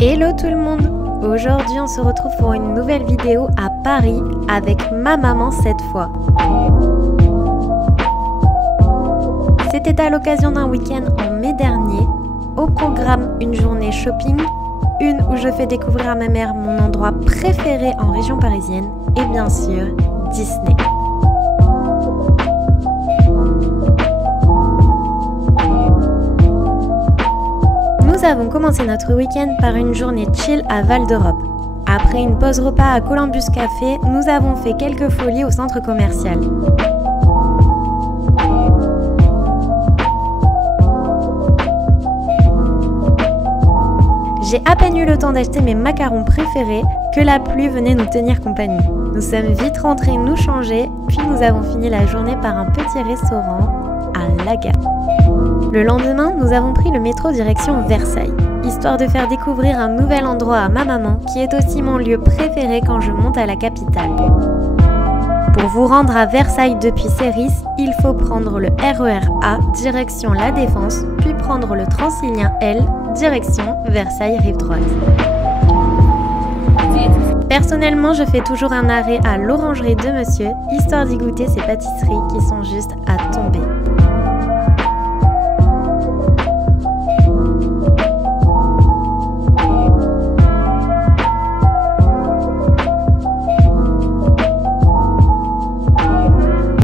Hello tout le monde! Aujourd'hui on se retrouve pour une nouvelle vidéo à Paris avec ma maman cette fois. C'était à l'occasion d'un week-end en mai dernier. Au programme, une journée shopping, une où je fais découvrir à ma mère mon endroit préféré en région parisienne et bien sûr Disney. Nous avons commencé notre week-end par une journée chill à Val d'Europe. Après une pause repas à Columbus Café, nous avons fait quelques folies au centre commercial. J'ai à peine eu le temps d'acheter mes macarons préférés que la pluie venait nous tenir compagnie. Nous sommes vite rentrés nous changer, puis nous avons fini la journée par un petit restaurant à La Gare. Le lendemain, nous avons pris le métro direction Versailles, histoire de faire découvrir un nouvel endroit à ma maman, qui est aussi mon lieu préféré quand je monte à la capitale. Pour vous rendre à Versailles depuis Céris, il faut prendre le RER A direction La Défense, puis prendre le Transilien L direction Versailles rive droite. Personnellement, je fais toujours un arrêt à l'orangerie de Monsieur, histoire d'y goûter ces pâtisseries qui sont juste à tomber.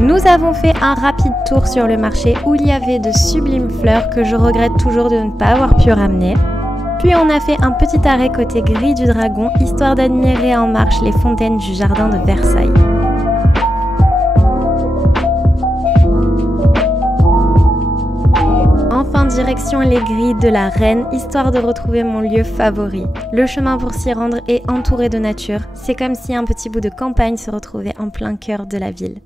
Nous avons fait un rapide tour sur le marché où il y avait de sublimes fleurs que je regrette toujours de ne pas avoir pu ramener. Puis on a fait un petit arrêt côté grille du Dragon, histoire d'admirer en marche les fontaines du jardin de Versailles. Enfin, direction les grilles de la Reine, histoire de retrouver mon lieu favori. Le chemin pour s'y rendre est entouré de nature. C'est comme si un petit bout de campagne se retrouvait en plein cœur de la ville.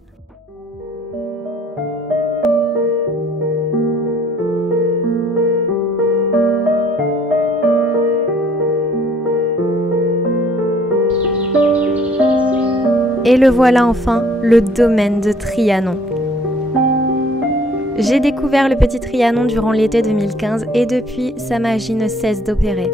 Et le voilà enfin, le domaine de Trianon. J'ai découvert le petit Trianon durant l'été 2015 et depuis, sa magie ne cesse d'opérer.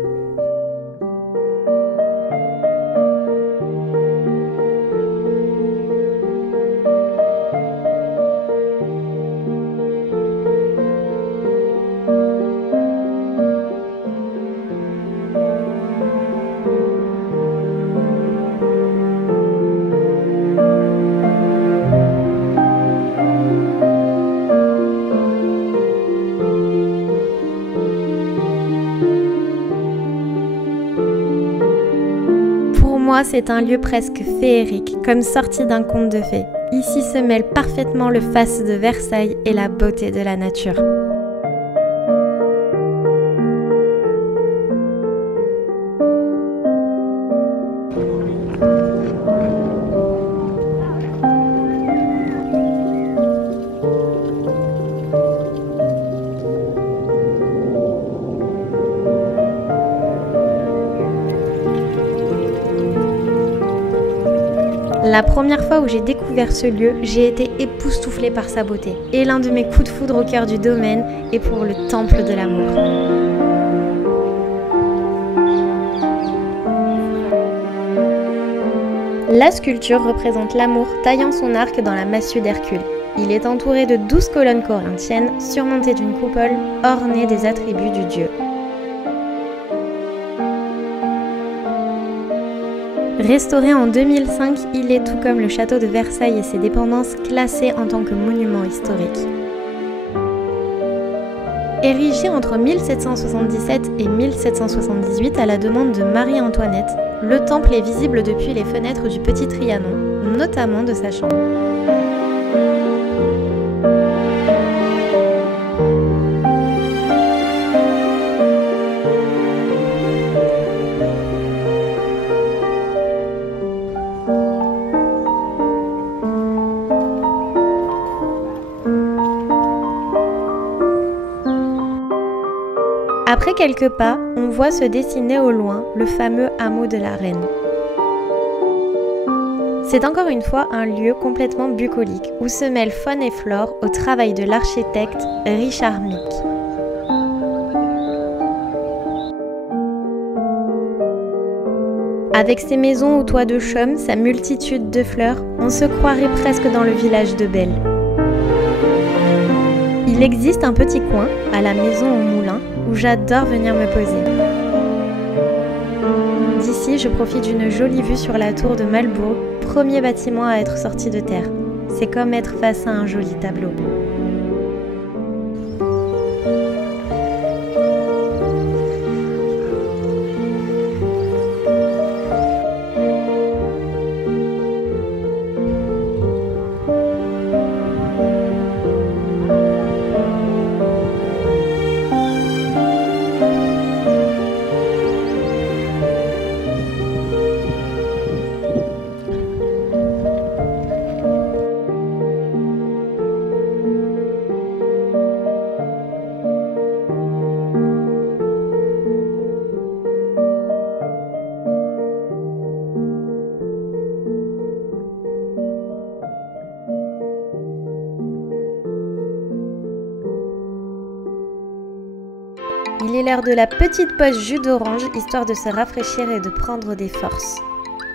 Pour moi, c'est un lieu presque féerique, comme sorti d'un conte de fées. Ici se mêle parfaitement le faste de Versailles et la beauté de la nature. La première fois où j'ai découvert ce lieu, j'ai été époustouflée par sa beauté. Et l'un de mes coups de foudre au cœur du domaine est pour le temple de l'amour. La sculpture représente l'amour taillant son arc dans la massue d'Hercule. Il est entouré de 12 colonnes corinthiennes surmontées d'une coupole ornée des attributs du dieu. Restauré en 2005, il est, tout comme le château de Versailles et ses dépendances, classé en tant que monument historique. Érigé entre 1777 et 1778 à la demande de Marie-Antoinette, le temple est visible depuis les fenêtres du petit Trianon, notamment de sa chambre. Après quelques pas, on voit se dessiner au loin le fameux hameau de la Reine. C'est encore une fois un lieu complètement bucolique où se mêlent faune et flore au travail de l'architecte Richard Micke. Avec ses maisons aux toits de chaume, sa multitude de fleurs, on se croirait presque dans le village de Belle. Il existe un petit coin, à la maison au moulin, où j'adore venir me poser. D'ici, je profite d'une jolie vue sur la tour de Malbourg, premier bâtiment à être sorti de terre. C'est comme être face à un joli tableau. Il est l'heure de la petite pause jus d'orange, histoire de se rafraîchir et de prendre des forces.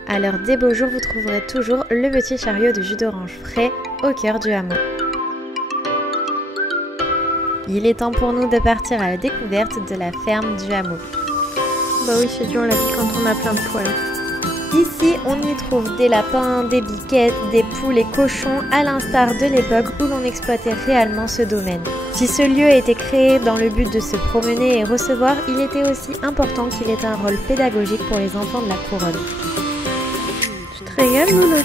À l'heure des beaux jours, vous trouverez toujours le petit chariot de jus d'orange frais au cœur du hameau. Il est temps pour nous de partir à la découverte de la ferme du hameau. Bah oui, c'est dur la vie quand on a plein de poils. Ici, on y trouve des lapins, des biquettes, des poules et cochons, à l'instar de l'époque où l'on exploitait réellement ce domaine. Si ce lieu a été créé dans le but de se promener et recevoir, il était aussi important qu'il ait un rôle pédagogique pour les enfants de la couronne. Tu te régales, Loulou?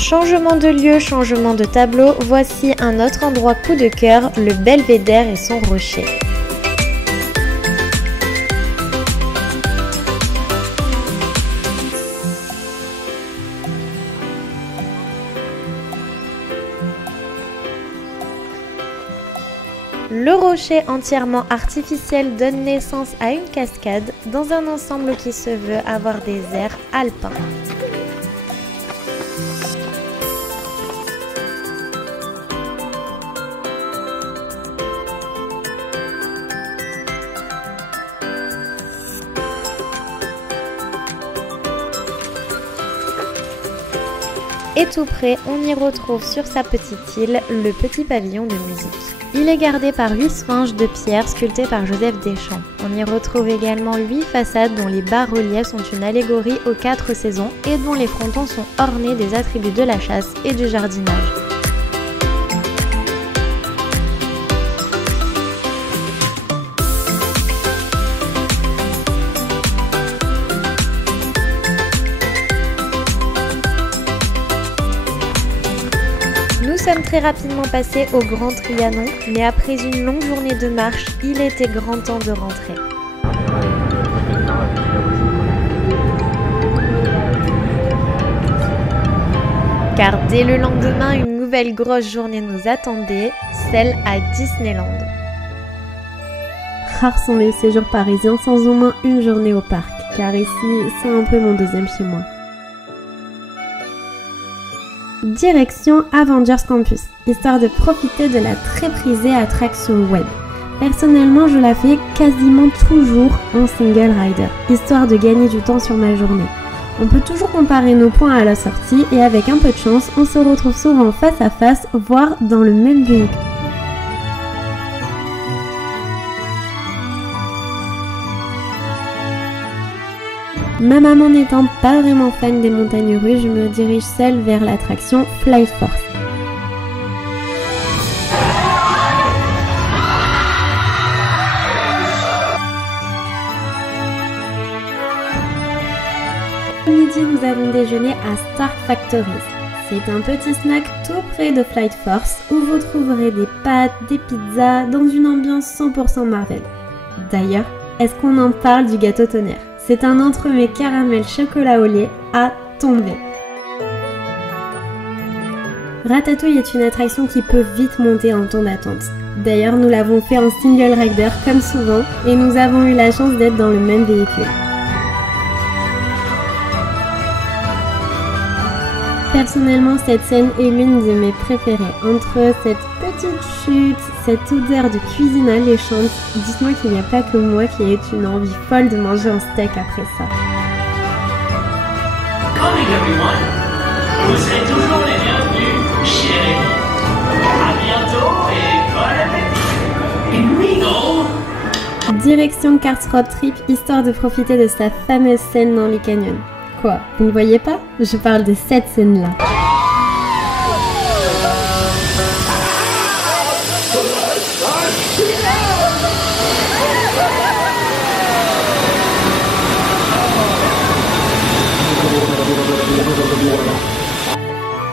Changement de lieu, changement de tableau, voici un autre endroit coup de cœur, le Belvédère et son rocher. Le rocher entièrement artificiel donne naissance à une cascade dans un ensemble qui se veut avoir des airs alpins. Et tout près, on y retrouve sur sa petite île le petit pavillon de musique. Il est gardé par 8 sphinges de pierre sculptées par Joseph Deschamps. On y retrouve également 8 façades dont les bas-reliefs sont une allégorie aux 4 saisons et dont les frontons sont ornés des attributs de la chasse et du jardinage. Nous sommes très rapidement passés au Grand Trianon, mais après une longue journée de marche, il était grand temps de rentrer. Car dès le lendemain, une nouvelle grosse journée nous attendait, celle à Disneyland. Rares sont les séjours parisiens sans au moins une journée au parc, car ici, c'est un peu mon deuxième chez moi. Direction Avengers Campus, histoire de profiter de la très prisée attraction web. Personnellement, je la fais quasiment toujours en single rider, histoire de gagner du temps sur ma journée. On peut toujours comparer nos points à la sortie et avec un peu de chance, on se retrouve souvent face à face, voire dans le même véhicule. Ma maman n'étant pas vraiment fan des montagnes russes, je me dirige seule vers l'attraction Fly Force. Midi, nous avons déjeuné à Star Factories. C'est un petit snack tout près de Flight Force où vous trouverez des pâtes, des pizzas dans une ambiance 100% Marvel. D'ailleurs, est-ce qu'on en parle du gâteau tonnerre? C'est un entremets caramel chocolat au lait à tomber. Ratatouille est une attraction qui peut vite monter en temps d'attente. D'ailleurs, nous l'avons fait en single rider comme souvent et nous avons eu la chance d'être dans le même véhicule. Personnellement, cette scène est l'une de mes préférées. Entre cette petite chute, cette odeur de cuisine alléchante, dites-moi qu'il n'y a pas que moi qui ai eu une envie folle de manger un steak après ça. Coming everyone, vous serez toujours les bienvenus chez Rémi. À bientôt et bon appétit. Regal. Direction Cars Road Trip, histoire de profiter de sa fameuse scène dans les canyons. Quoi, vous ne voyez pas? Je parle de cette scène-là.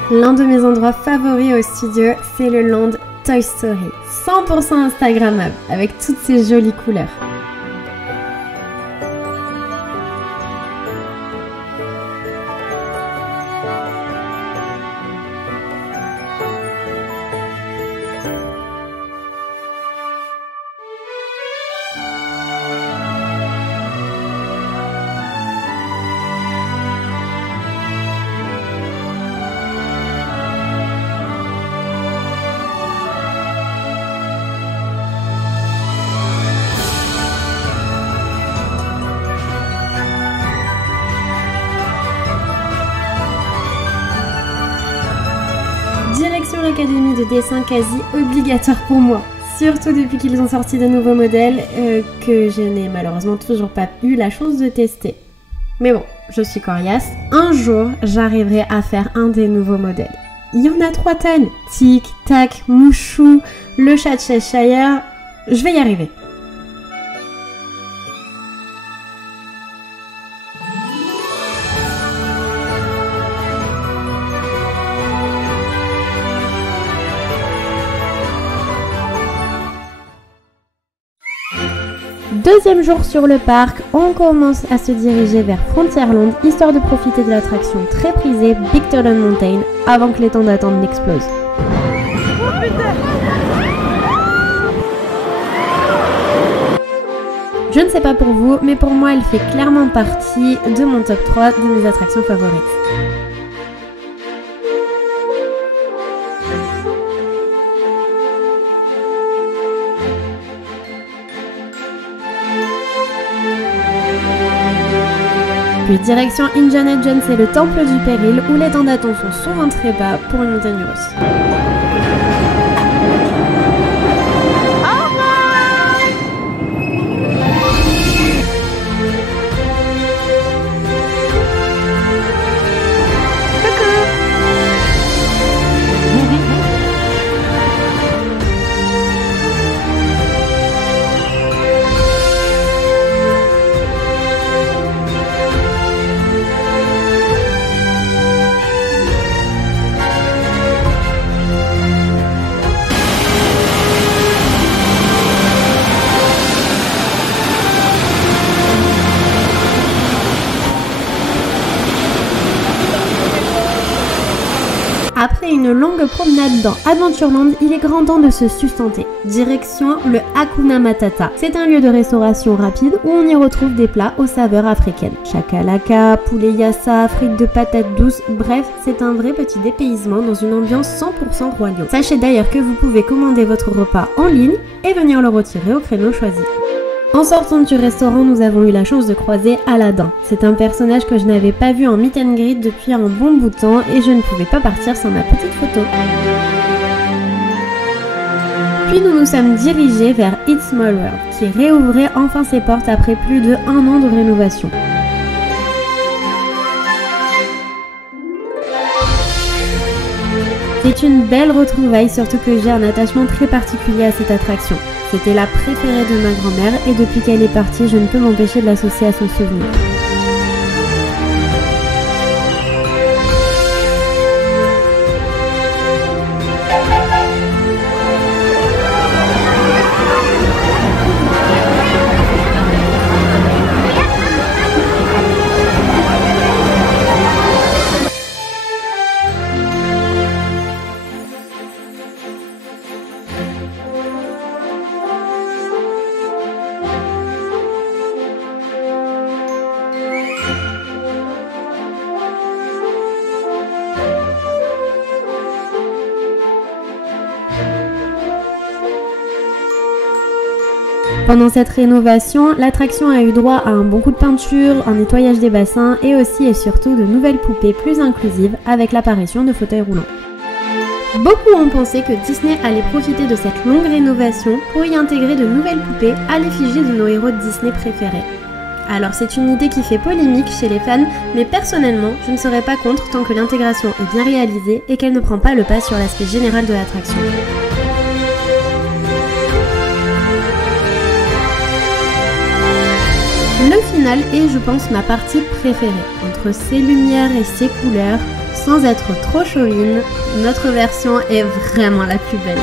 L'un de mes endroits favoris au studio, c'est le land Toy Story. 100% Instagrammable, avec toutes ces jolies couleurs. Direction l'académie de dessin quasi obligatoire pour moi. Surtout depuis qu'ils ont sorti de nouveaux modèles que je n'ai malheureusement toujours pas eu la chance de tester. Mais bon, je suis coriace. Un jour, j'arriverai à faire un des nouveaux modèles. Il y en a 3 tonnes. Tic, tac, mouchou, le chat de Cheshire. Je vais y arriver. Deuxième jour sur le parc, on commence à se diriger vers Frontierland, histoire de profiter de l'attraction très prisée Big Turtle Mountain avant que les temps d'attente n'explosent. Je ne sais pas pour vous, mais pour moi elle fait clairement partie de mon top 3 de mes attractions favorites. Puis direction Indiana Jones et le Temple du Péril où les temps d'attente sont souvent très bas pour une montagne russe. Après une longue promenade dans Adventureland, il est grand temps de se sustenter. Direction le Hakuna Matata. C'est un lieu de restauration rapide où on y retrouve des plats aux saveurs africaines. Chakalaka, poulet yassa, frites de patates douces, bref, c'est un vrai petit dépaysement dans une ambiance 100% Roi Lion. Sachez d'ailleurs que vous pouvez commander votre repas en ligne et venir le retirer au créneau choisi. En sortant du restaurant, nous avons eu la chance de croiser Aladdin. C'est un personnage que je n'avais pas vu en meet and greet depuis un bon bout de temps et je ne pouvais pas partir sans ma petite photo. Puis nous nous sommes dirigés vers It's Small World, qui réouvrait enfin ses portes après plus de 1 an de rénovation. C'est une belle retrouvaille, surtout que j'ai un attachement très particulier à cette attraction. C'était la préférée de ma grand-mère et depuis qu'elle est partie, je ne peux m'empêcher de l'associer à son souvenir. Pendant cette rénovation, l'attraction a eu droit à un bon coup de peinture, un nettoyage des bassins et aussi et surtout de nouvelles poupées plus inclusives avec l'apparition de fauteuils roulants. Beaucoup ont pensé que Disney allait profiter de cette longue rénovation pour y intégrer de nouvelles poupées à l'effigie de nos héros de Disney préférés. Alors c'est une idée qui fait polémique chez les fans, mais personnellement, je ne serais pas contre tant que l'intégration est bien réalisée et qu'elle ne prend pas le pas sur l'aspect général de l'attraction. Le final est, je pense, ma partie préférée. Entre ses lumières et ses couleurs, sans être trop chauvine, notre version est vraiment la plus belle.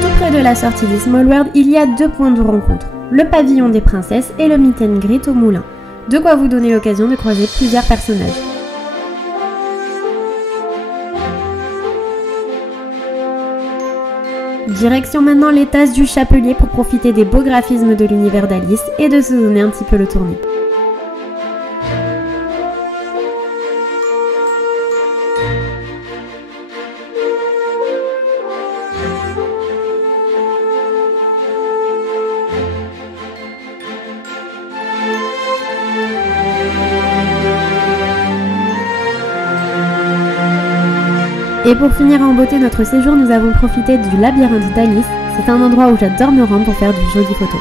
Tout près de la sortie des Small World, il y a 2 points de rencontre, le pavillon des princesses et le meet and greet au moulin. De quoi vous donner l'occasion de croiser plusieurs personnages. Direction maintenant les tasses du Chapelier pour profiter des beaux graphismes de l'univers d'Alice et de se donner un petit peu le tournis. Et pour finir en beauté notre séjour, nous avons profité du labyrinthe d'Alice. C'est un endroit où j'adore me rendre pour faire de jolies photos.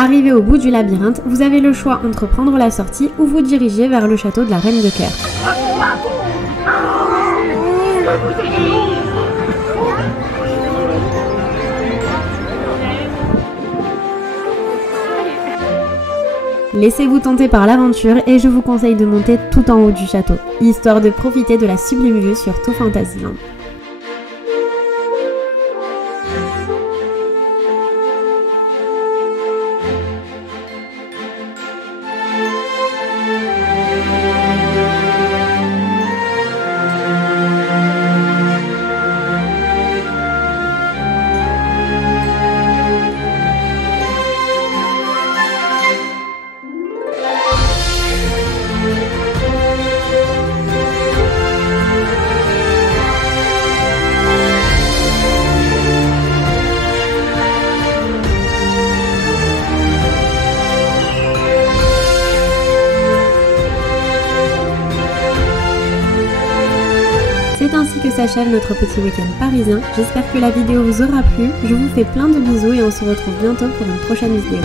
Arrivé au bout du labyrinthe, vous avez le choix entre prendre la sortie ou vous diriger vers le château de la Reine de Cœur. Laissez-vous tenter par l'aventure et je vous conseille de monter tout en haut du château, histoire de profiter de la sublime vue sur tout Fantasyland. C'est ainsi que s'achève notre petit week-end parisien. J'espère que la vidéo vous aura plu. Je vous fais plein de bisous et on se retrouve bientôt pour une prochaine vidéo.